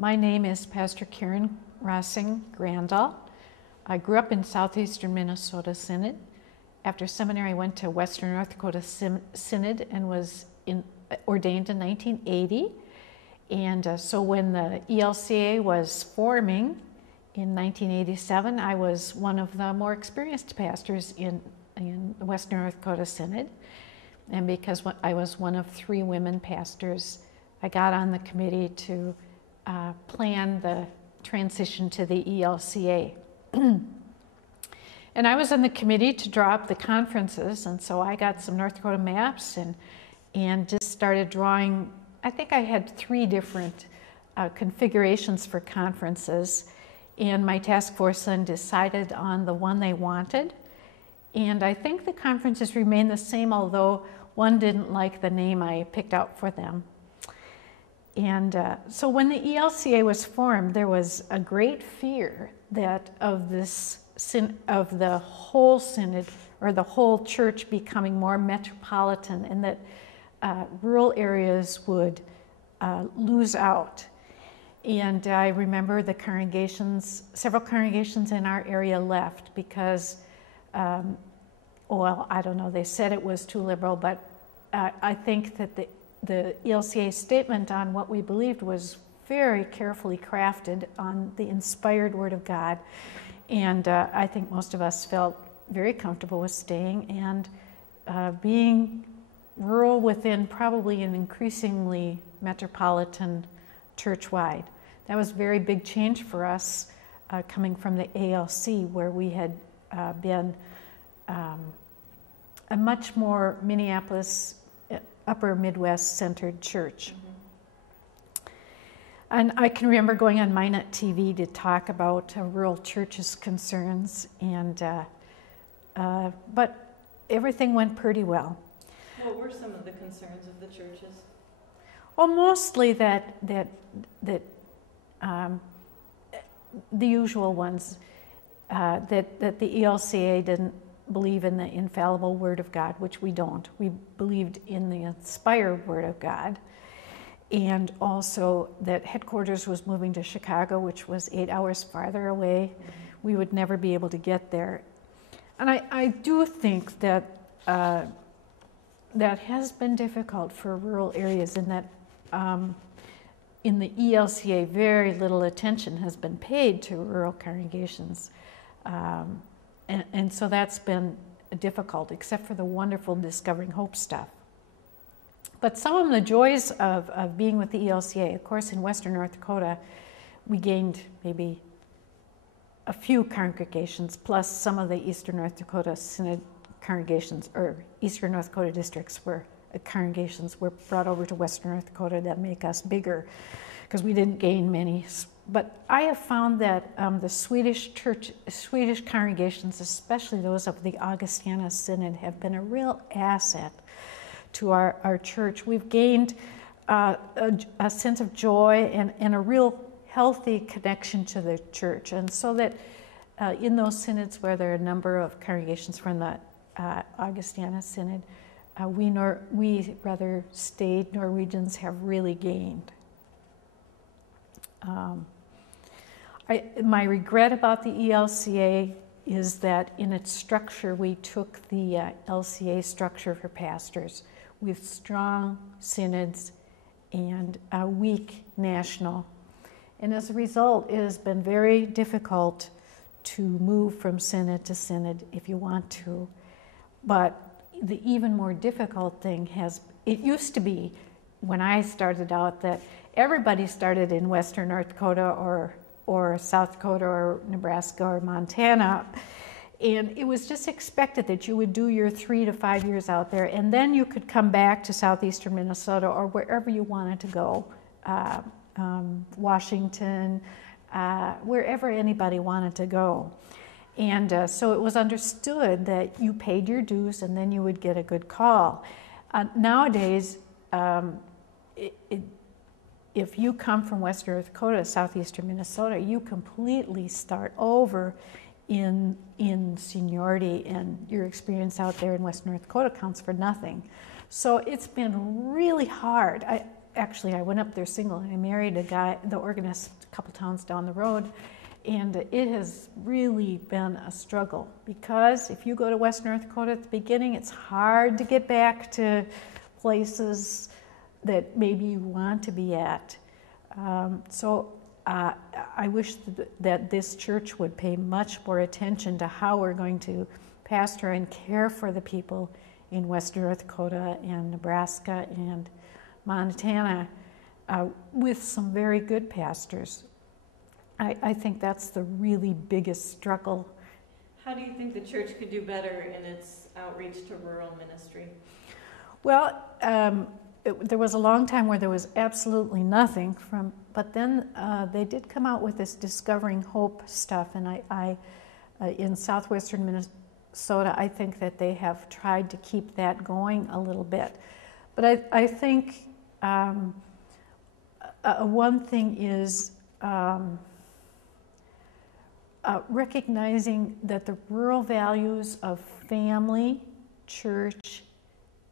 My name is Pastor Karen Rossing Grandall. I grew up in southeastern Minnesota Synod. After seminary, I went to Western North Dakota Synod and was ordained in 1980. And so when the ELCA was forming in 1987, I was one of the more experienced pastors in Western North Dakota Synod. And because I was one of 3 women pastors, I got on the committee to plan the transition to the ELCA. And I was on the committee to draw up the conferences, and so I got some North Dakota maps and just started drawing. I think I had 3 different configurations for conferences, and my task force then decided on the one they wanted. And I think the conferences remained the same, although one didn't like the name I picked out for them. And so when the ELCA was formed, there was a great fear that of the whole synod or the whole church becoming more metropolitan, and that rural areas would lose out. And I remember the congregations, several congregations in our area left because, well, I don't know, they said it was too liberal, but I think that the ELCA statement on what we believed was very carefully crafted on the inspired Word of God. And I think most of us felt very comfortable with staying and being rural within probably an increasingly metropolitan churchwide. That was a very big change for us coming from the ALC, where we had been a much more Minneapolis, upper Midwest centered church. Mm-hmm. And I can remember going on Minot TV to talk about rural churches' concerns, and but everything went pretty well. What were some of the concerns of the churches? Well, mostly that the usual ones, that the ELCA didn't believe in the infallible Word of God, which we don't. We believed in the inspired Word of God, and also that headquarters was moving to Chicago, which was 8 hours farther away. Mm-hmm. We would never be able to get there. And I do think that that has been difficult for rural areas, in that in the ELCA, very little attention has been paid to rural congregations. And so that's been difficult, except for the wonderful Discovering Hope stuff. But some of the joys of being with the ELCA, of course, in Western North Dakota, we gained maybe a few congregations, plus some of the Eastern North Dakota Synod congregations, or Eastern North Dakota districts where congregations were brought over to Western North Dakota that make us bigger, because we didn't gain many. But I have found that the Swedish congregations, especially those of the Augustana Synod, have been a real asset to our church. We've gained a sense of joy and a real healthy connection to the church. And so that in those synods where there are a number of congregations from the Augustana Synod, we rather stayed, Norwegians have really gained. My regret about the ELCA is that in its structure, we took the LCA structure for pastors with strong synods and a weak national. And as a result, it has been very difficult to move from synod to synod if you want to. But the even more difficult thing it used to be when I started out that everybody started in Western North Dakota or South Dakota or Nebraska or Montana, and it was just expected that you would do your 3 to 5 years out there, and then you could come back to southeastern Minnesota or wherever you wanted to go, Washington, wherever anybody wanted to go. And so it was understood that you paid your dues and then you would get a good call. Nowadays, if you come from Western North Dakota, southeastern Minnesota, you completely start over in seniority, and your experience out there in Western North Dakota counts for nothing. So it's been really hard. actually, I went up there single, and I married a guy, the organist, a couple towns down the road, and it has really been a struggle, because if you go to West North Dakota at the beginning, it's hard to get back to places that maybe you want to be at. I wish that this church would pay much more attention to how we're going to pastor and care for the people in Western North Dakota and Nebraska and Montana with some very good pastors. I think that's the really biggest struggle. How do you think the church could do better in its outreach to rural ministry? Well, there was a long time where there was absolutely nothing but then they did come out with this Discovering Hope stuff, and I in southwestern Minnesota, I think that they have tried to keep that going a little bit. But I think one thing is recognizing that the rural values of family, church,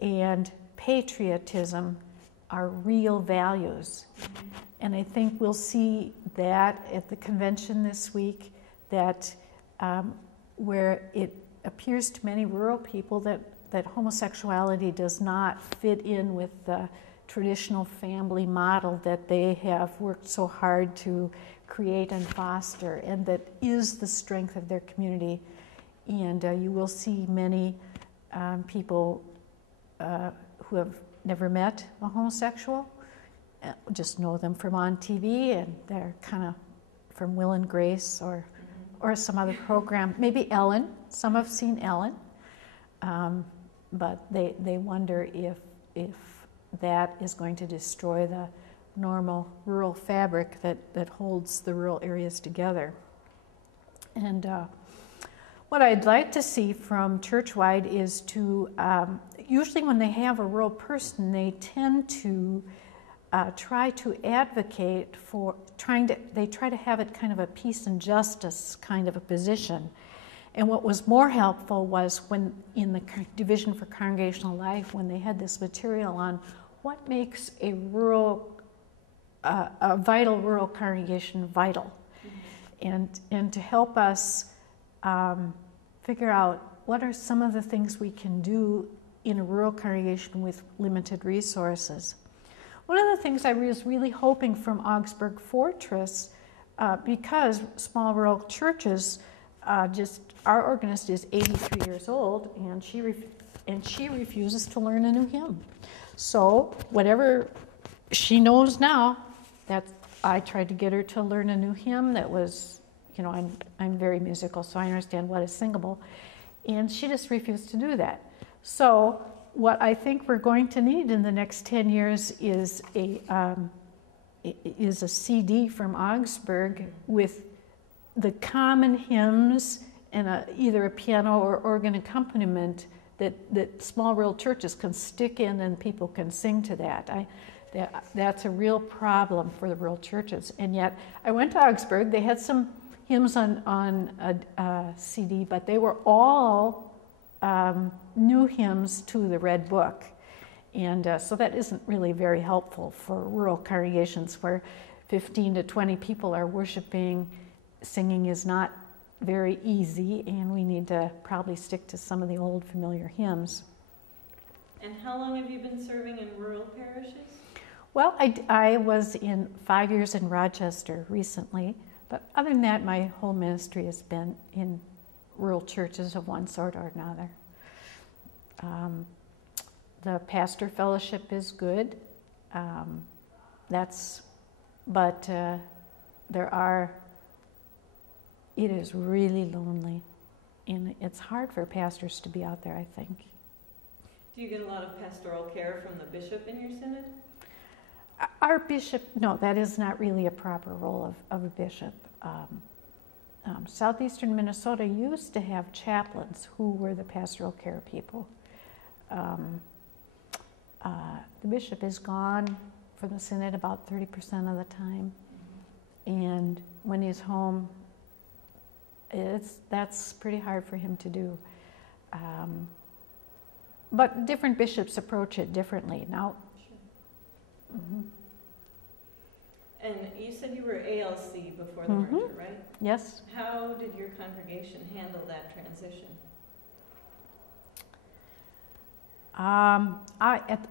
and patriotism are real values. And I think we'll see that at the convention this week, that where it appears to many rural people that homosexuality does not fit in with the traditional family model that they have worked so hard to create and foster, and that is the strength of their community. And you will see many people who have never met a homosexual, just know them from on TV, and they're kind of from Will and Grace or some other program, maybe Ellen. Some have seen Ellen, but they wonder if that is going to destroy the normal rural fabric that holds the rural areas together. And what I'd like to see from Churchwide is to, usually when they have a rural person, they tend to try to advocate for, they try to have it kind of a peace and justice kind of a position. And what was more helpful was when in the Division for Congregational Life, when they had this material on what makes a vital rural congregation vital, and to help us figure out what are some of the things we can do in a rural congregation with limited resources. One of the things I was really hoping from Augsburg Fortress, because small rural churches, our organist is 83 years old, and she refuses to learn a new hymn. So whatever she knows now, I tried to get her to learn a new hymn that was, I'm very musical, so I understand what is singable, and she just refused to do that. So what I think we're going to need in the next 10 years is a CD from Augsburg with the common hymns and either a piano or organ accompaniment that small rural churches can stick in and people can sing to that. That's a real problem for the rural churches. And yet, I went to Augsburg. They had some hymns on a CD, but they were all new hymns to the Red Book. And so that isn't really very helpful for rural congregations where 15 to 20 people are worshiping. Singing is not very easy, and we need to probably stick to some of the old familiar hymns. And how long have you been serving in rural parishes? Well, I was in 5 years in Rochester recently, but other than that, my whole ministry has been in rural churches of one sort or another. The pastor fellowship is good. It is really lonely, and it's hard for pastors to be out there, I think. Do you get a lot of pastoral care from the bishop in your synod? Our bishop, no, that is not really a proper role of a bishop. Southeastern Minnesota used to have chaplains who were the pastoral care people. The bishop is gone from the synod about 30% of the time, and when he's home, that's pretty hard for him to do. But different bishops approach it differently. Now, sure. And you said you were ALC before the Mhm. merger, right? Yes. How did your congregation handle that transition?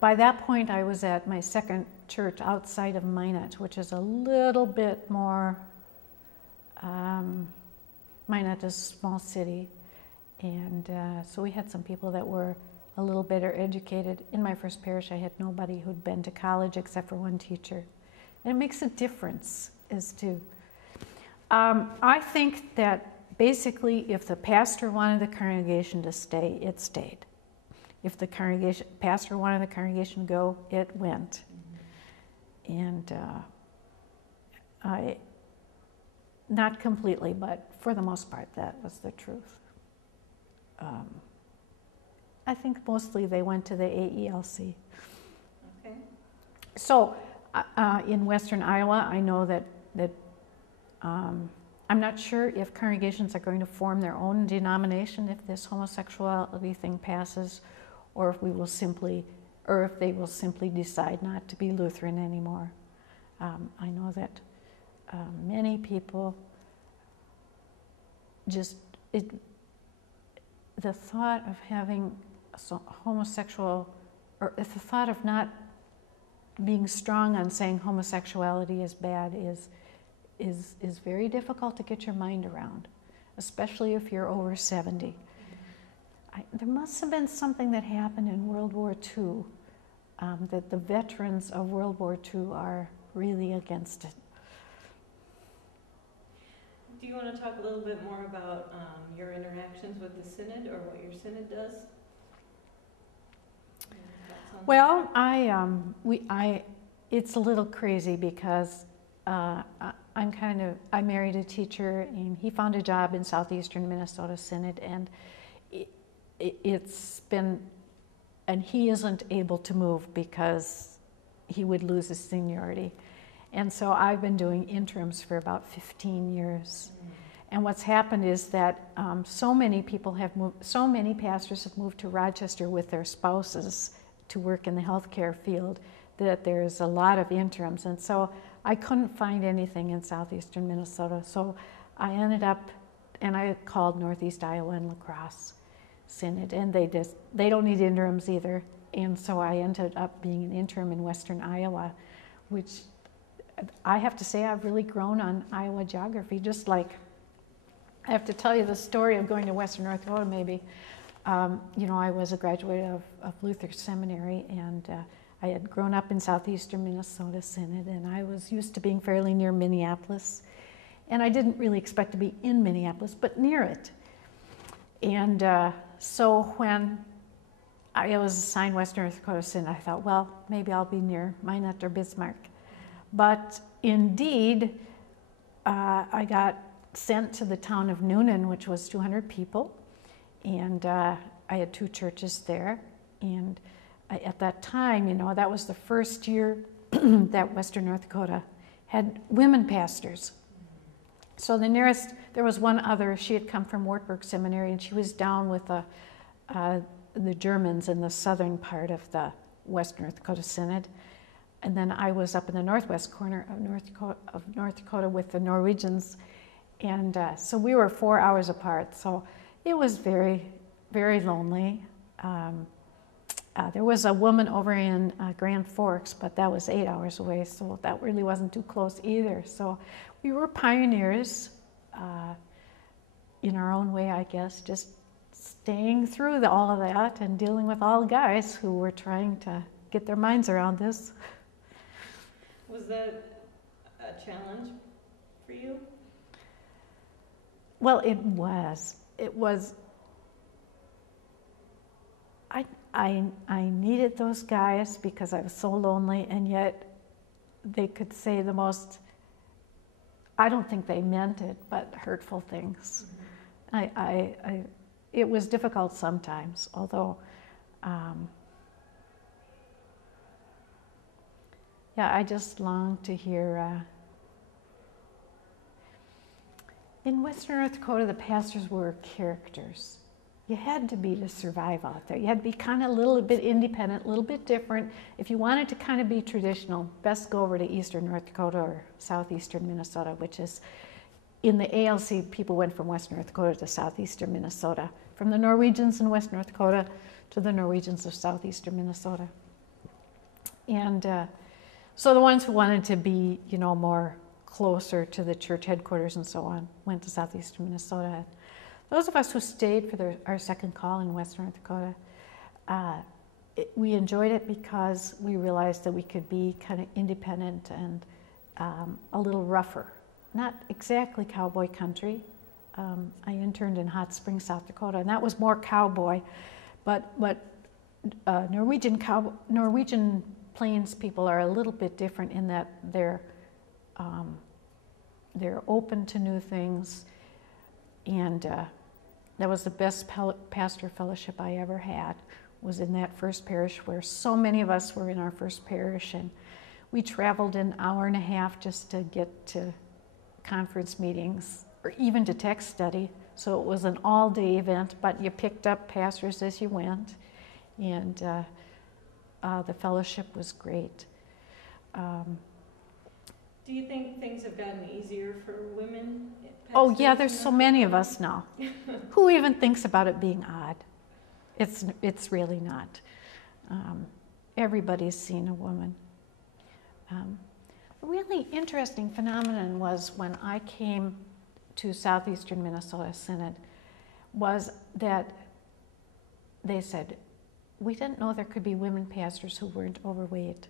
By that point, I was at my second church outside of Minot, which is a little bit more. Minot is a small city, and so we had some people that were a little better educated. In my first parish, I had nobody who'd been to college except for one teacher. And it makes a difference as to, I think that basically if the pastor wanted the congregation to stay, it stayed. If the pastor wanted the congregation to go, it went. And not completely, but for the most part, that was the truth. I think mostly they went to the AELC. Okay. So in Western Iowa, I know that I'm not sure if congregations are going to form their own denomination if this homosexuality thing passes, or if they will simply decide not to be Lutheran anymore. I know that many people the thought of having homosexual, or the thought of not being strong on saying homosexuality is bad is very difficult to get your mind around, especially if you're over 70. There must have been something that happened in World War II that the veterans of World War II are really against it. Do you want to talk a little bit more about your interactions with the synod, or what your synod does? Well, it's a little crazy because I married a teacher, and he found a job in southeastern Minnesota Synod, and and he isn't able to move because he would lose his seniority. And so I've been doing interims for about 15 years. And what's happened is that so many pastors have moved to Rochester with their spouses to work in the healthcare field, that there's a lot of interims. And so I couldn't find anything in southeastern Minnesota. So I ended up, and I called Northeast Iowa and La Crosse Synod, and they don't need interims either. And so I ended up being an interim in western Iowa, which I have to say I've really grown on Iowa geography. Just like, I have to tell you the story of going to western North Dakota maybe. I was a graduate of Luther Seminary, and I had grown up in southeastern Minnesota Synod, and I was used to being fairly near Minneapolis. And I didn't really expect to be in Minneapolis, but near it. And so when I was assigned western North Dakota Synod, I thought, well, maybe I'll be near Minot or Bismarck. But indeed, I got sent to the town of Noonan, which was 200 people, and I had 2 churches there. And at that time, that was the first year that western North Dakota had women pastors. So there was one other, she had come from Wartburg Seminary, and she was down with the Germans in the southern part of the western North Dakota Synod. And then I was up in the northwest corner of North Dakota with the Norwegians. And so we were 4 hours apart. So it was very, very lonely. There was a woman over in Grand Forks, but that was 8 hours away. So that really wasn't too close either. So we were pioneers in our own way, I guess, just staying through all of that and dealing with all guys who were trying to get their minds around this. Was that a challenge for you? Well, it was. I needed those guys because I was so lonely, and yet they could say the most, I don't think they meant it, but hurtful things. Mm-hmm. It was difficult sometimes, although I just longed to hear. In western North Dakota, the pastors were characters. You had to be to survive out there. You had to be kind of a little bit independent, a little bit different. If you wanted to kind of be traditional, best go over to eastern North Dakota or southeastern Minnesota, which is, in the ALC, people went from West North Dakota to southeastern Minnesota, from the Norwegians in West North Dakota to the Norwegians of southeastern Minnesota. And so the ones who wanted to be, you know, more closer to the church headquarters and so on went to southeastern Minnesota. Those of us who stayed for our second call in West North Dakota, we enjoyed it because we realized that we could be kind of independent and a little rougher. Not exactly cowboy country. I interned in Hot Springs, South Dakota, and that was more cowboy, but Norwegian Plains people are a little bit different in that they're open to new things, and that was the best pastor fellowship I ever had, was in that first parish where so many of us were in our first parish, and we traveled an hour and a half just to get to conference meetings or even to text study. So it was an all-day event, but you picked up pastors as you went, and the fellowship was great. Do you think things have gotten easier for women? Oh yeah, there's so many of us now. Who even thinks about it being odd? It's really not. Everybody's seen a woman. A really interesting phenomenon was when I came to Southeastern Minnesota Synod, was that they said, we didn't know there could be women pastors who weren't overweight.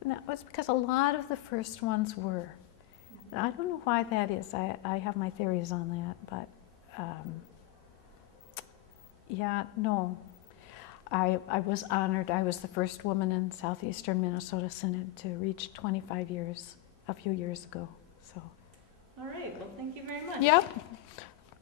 And that was because a lot of the first ones were. And I don't know why that is. I have my theories on that, but yeah, no. I was honored. I was the first woman in Southeastern Minnesota Synod to reach 25 years a few years ago. So. All right. Well, thank you very much. Yep.